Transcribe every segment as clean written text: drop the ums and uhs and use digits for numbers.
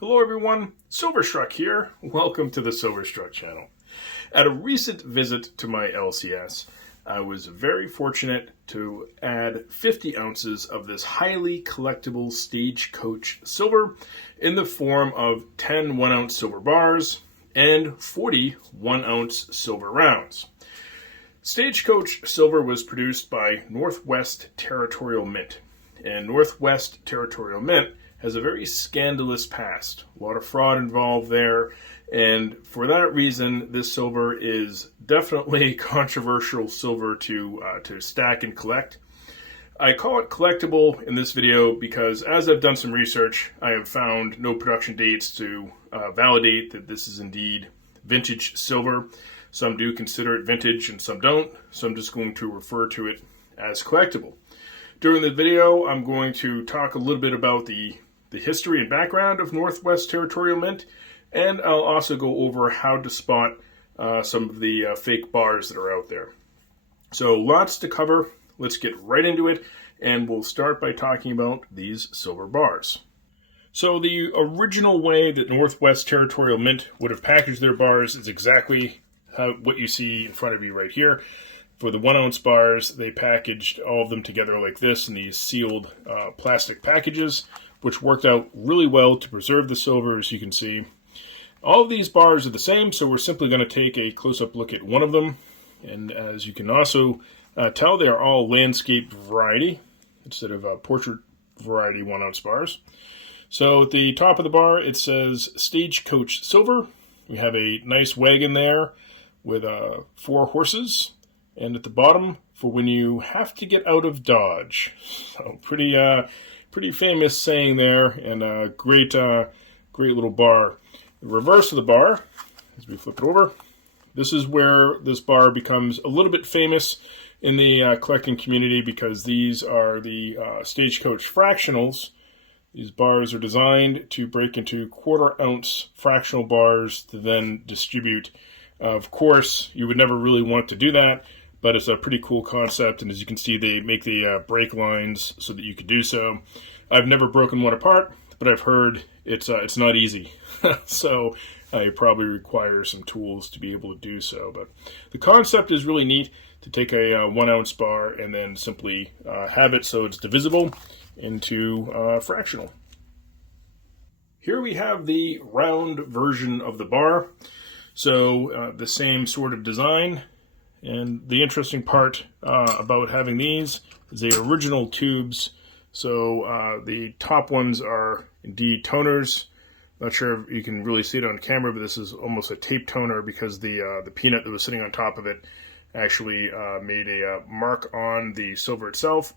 Hello everyone, Silverstruck here. Welcome to the Silverstruck channel. At a recent visit to my LCS, I was very fortunate to add 50 ounces of this highly collectible Stagecoach silver in the form of 10 1-ounce silver bars and 40 1-ounce silver rounds. Stagecoach silver was produced by Northwest Territorial Mint, and Northwest Territorial Mint has a very scandalous past. A lot of fraud involved there, and for that reason, this silver is definitely controversial silver to stack and collect. I call it collectible in this video because as I've done some research, I have found no production dates to validate that this is indeed vintage silver. Some do consider it vintage and some don't, so I'm just going to refer to it as collectible. During the video, I'm going to talk a little bit about the history and background of Northwest Territorial Mint, and I'll also go over how to spot some of the fake bars that are out there. So lots to cover. Let's get right into it, and we'll start by talking about these silver bars. So the original way that Northwest Territorial Mint would have packaged their bars is exactly what you see in front of you right here. For the 1-ounce bars, they packaged all of them together like this in these sealed plastic packages, which worked out really well to preserve the silver, as you can see. All of these bars are the same, so we're simply going to take a close-up look at one of them. And as you can also tell, they are all landscape variety instead of portrait variety 1-ounce bars. So at the top of the bar, it says Stagecoach Silver. We have a nice wagon there with 4 horses. And at the bottom, for when you have to get out of Dodge. So pretty famous saying there, and a great little bar. The reverse of the bar, as we flip it over, this is where this bar becomes a little bit famous in the collecting community because these are the Stagecoach fractionals. These bars are designed to break into 1/4 ounce fractional bars to then distribute. Of course, you would never really want to do that, but it's a pretty cool concept, and as you can see, they make the break lines so that you could do so. I've never broken one apart, but I've heard it's not easy, so you probably require some tools to be able to do so. But the concept is really neat, to take a 1-ounce bar and then simply have it so it's divisible into fractional. Here we have the round version of the bar, so the same sort of design. And the interesting part about having these is they are original tubes. So the top ones are indeed toners. Not sure if you can really see it on camera, but this is almost a tape toner because the peanut that was sitting on top of it actually made a mark on the silver itself.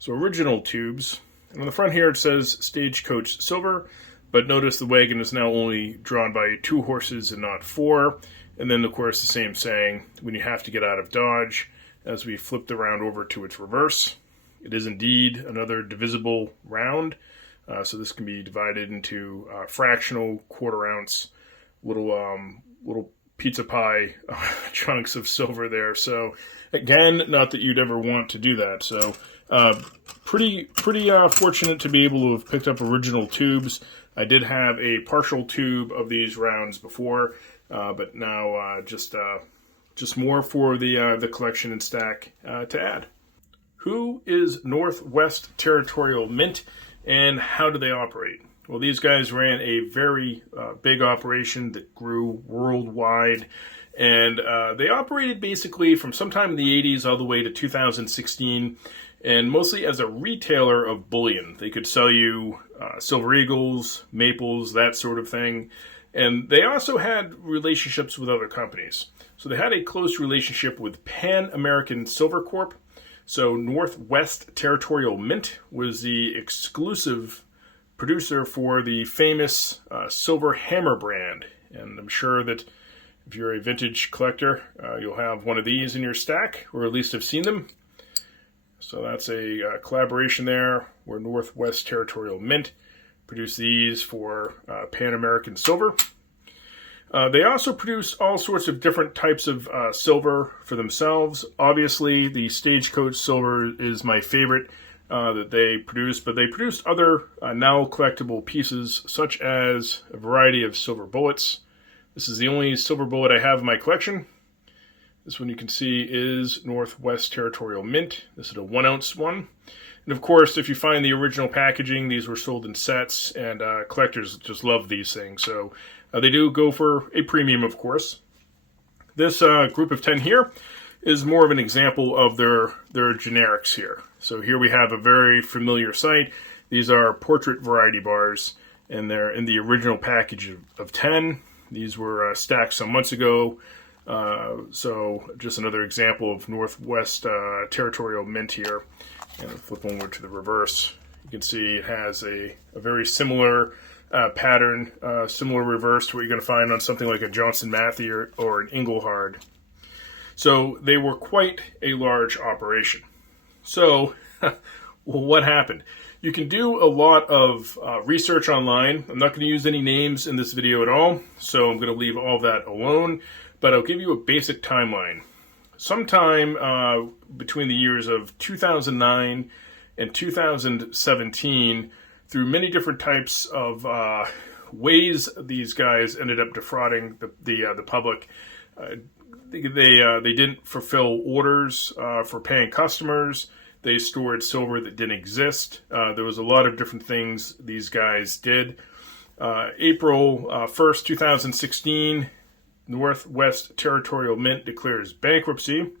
So original tubes. And on the front here it says Stagecoach Silver, but notice the wagon is now only drawn by 2 horses and not 4. And then, of course, the same saying, when you have to get out of Dodge, as we flip the round over to its reverse. It is indeed another divisible round, so this can be divided into fractional 1/4 ounce little pizza pie chunks of silver there. So, again, not that you'd ever want to do that. So, pretty fortunate to be able to have picked up original tubes. I did have a partial tube of these rounds before, but now just more for the collection and stack to add. Who is Northwest Territorial Mint, and how do they operate? Well, these guys ran a very big operation that grew worldwide, and they operated basically from sometime in the 80s all the way to 2016, and mostly as a retailer of bullion. They could sell you silver eagles, maples, that sort of thing. And they also had relationships with other companies. So they had a close relationship with Pan American Silver Corp. So Northwest Territorial Mint was the exclusive producer for the famous Silver Hammer brand. And I'm sure that if you're a vintage collector, you'll have one of these in your stack, or at least have seen them. So that's a collaboration there where Northwest Territorial Mint produce these for Pan American Silver. They also produce all sorts of different types of silver for themselves. Obviously, the Stagecoach silver is my favorite. that they produced, but they produced other now collectible pieces, such as a variety of silver bullets. This is the only silver bullet I have in my collection. This one you can see is Northwest Territorial Mint. This is a 1 ounce one. And of course, if you find the original packaging, these were sold in sets, and collectors just love these things. So they do go for a premium, of course. This group of 10 here is more of an example of their generics here. So here we have a very familiar sight. These are portrait variety bars, and they're in the original package of 10. These were stacked some months ago. So just another example of Northwest Territorial Mint here. And flip over to the reverse. You can see it has a very similar pattern, similar reverse to what you're going to find on something like a Johnson Matthey or an Engelhard. So they were quite a large operation. So, well, what happened? You can do a lot of research online. I'm not going to use any names in this video at all, so I'm going to leave all that alone, but I'll give you a basic timeline. Sometime between the years of 2009 and 2017, through many different types of ways these guys ended up defrauding the public. They didn't fulfill orders for paying customers. They stored silver that didn't exist. There was a lot of different things these guys did. April 1st, 2016, Northwest Territorial Mint declares bankruptcy.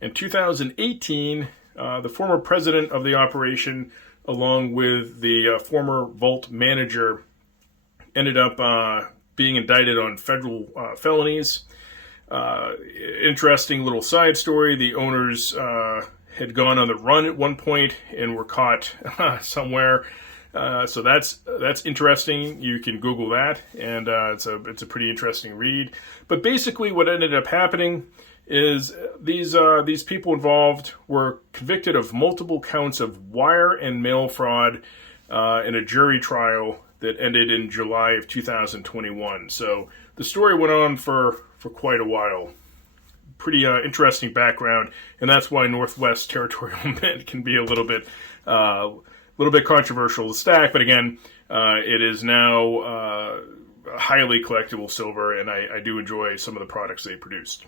In 2018, the former president of the operation, along with the former vault manager, ended up being indicted on federal felonies. Interesting little side story. The owners had gone on the run at one point and were caught somewhere. So that's interesting. You can Google that, and it's a pretty interesting read. But basically, what ended up happening is these people involved were convicted of multiple counts of wire and mail fraud in a jury trial that ended in July of 2021. So the story went on for quite a while. Pretty interesting background, and that's why Northwest Territorial Mint can be a little bit controversial to stack. But again, it is now highly collectible silver, and I do enjoy some of the products they produced.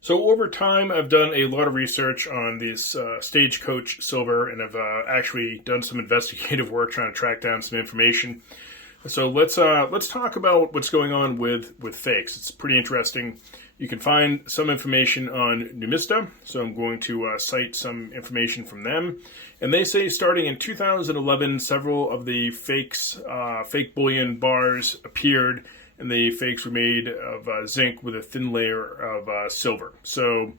So over time, I've done a lot of research on this Stagecoach silver, and I've actually done some investigative work trying to track down some information. So let's talk about what's going on with fakes. It's pretty interesting. You can find some information on Numista, so I'm going to cite some information from them. And they say starting in 2011, several of the fakes, fake bullion bars appeared, and the fakes were made of zinc with a thin layer of silver. So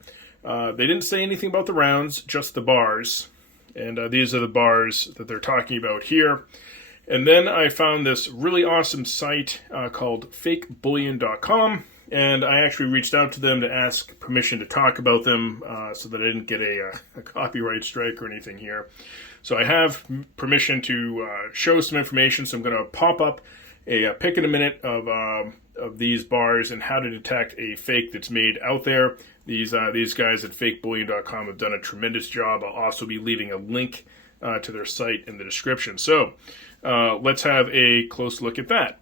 they didn't say anything about the rounds, just the bars. And these are the bars that they're talking about here. And then I found this really awesome site called fakebullion.com. And I actually reached out to them to ask permission to talk about them so that I didn't get a copyright strike or anything here. So I have permission to show some information. So I'm going to pop up a pick in a minute of these bars and how to detect a fake that's made out there. These guys at fakebullion.com have done a tremendous job. I'll also be leaving a link to their site in the description. So let's have a close look at that.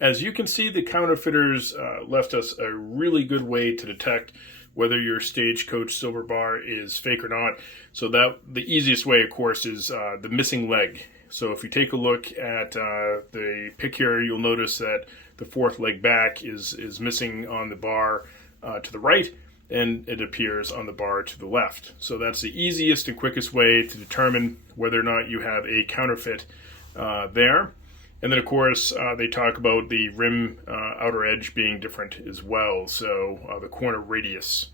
As you can see, the counterfeiters left us a really good way to detect whether your Stagecoach silver bar is fake or not. So that the easiest way, of course, is the missing leg. So if you take a look at the pic here, you'll notice that the fourth leg back is missing on the bar to the right, and it appears on the bar to the left. So that's the easiest and quickest way to determine whether or not you have a counterfeit there. And then, of course, they talk about the rim outer edge being different as well, so the corner radius.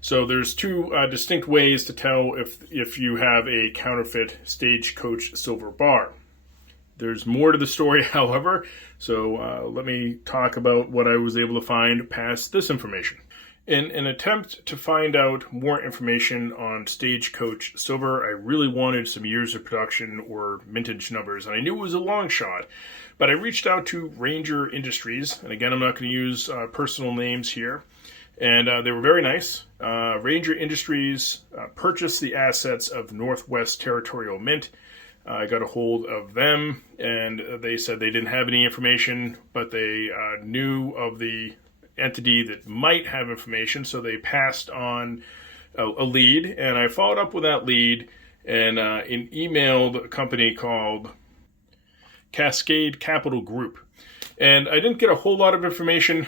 So there's two distinct ways to tell if you have a counterfeit Stagecoach silver bar. There's more to the story, however, so let me talk about what I was able to find past this information. In an attempt to find out more information on Stagecoach silver, I really wanted some years of production or mintage numbers, and I knew it was a long shot, but I reached out to Ranger Industries, and again, I'm not going to use personal names here, And they were very nice. Ranger Industries purchased the assets of Northwest Territorial Mint. I got a hold of them, and they said they didn't have any information, but they knew of the entity that might have information, so they passed on a lead, and I followed up with that lead and emailed a company called Cascade Capital Group. And I didn't get a whole lot of information,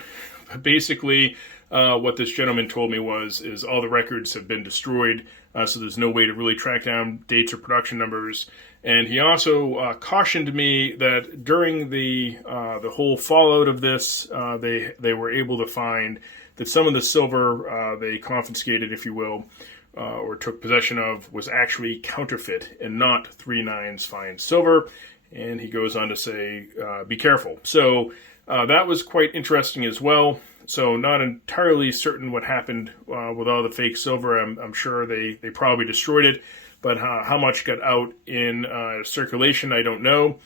but basically what this gentleman told me is all the records have been destroyed, so there's no way to really track down dates or production numbers. And he also cautioned me that during the whole fallout of this, they were able to find that some of the silver they confiscated, if you will, or took possession of, was actually counterfeit and not 3/9 fine silver. And he goes on to say, be careful. So that was quite interesting as well. So not entirely certain what happened with all the fake silver. I'm sure they probably destroyed it, but how much got out in circulation, I don't know.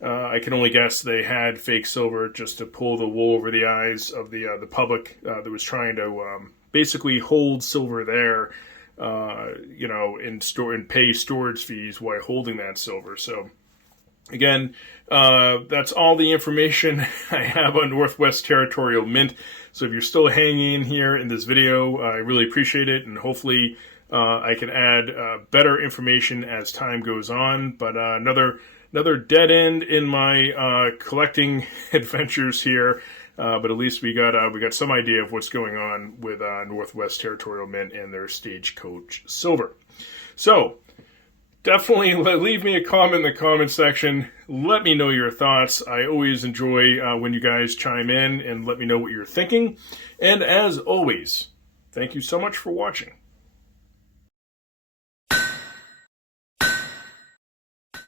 I can only guess they had fake silver just to pull the wool over the eyes of the public that was trying to basically hold silver there, and pay storage fees while holding that silver. So again, that's all the information I have on Northwest Territorial Mint. So if you're still hanging in here in this video, I really appreciate it, and hopefully I can add better information as time goes on. But another dead end in my collecting adventures here. But at least we got some idea of what's going on with Northwest Territorial Mint and their Stagecoach silver. So definitely leave me a comment in the comment section. Let me know your thoughts. I always enjoy when you guys chime in and let me know what you're thinking. And as always, thank you so much for watching.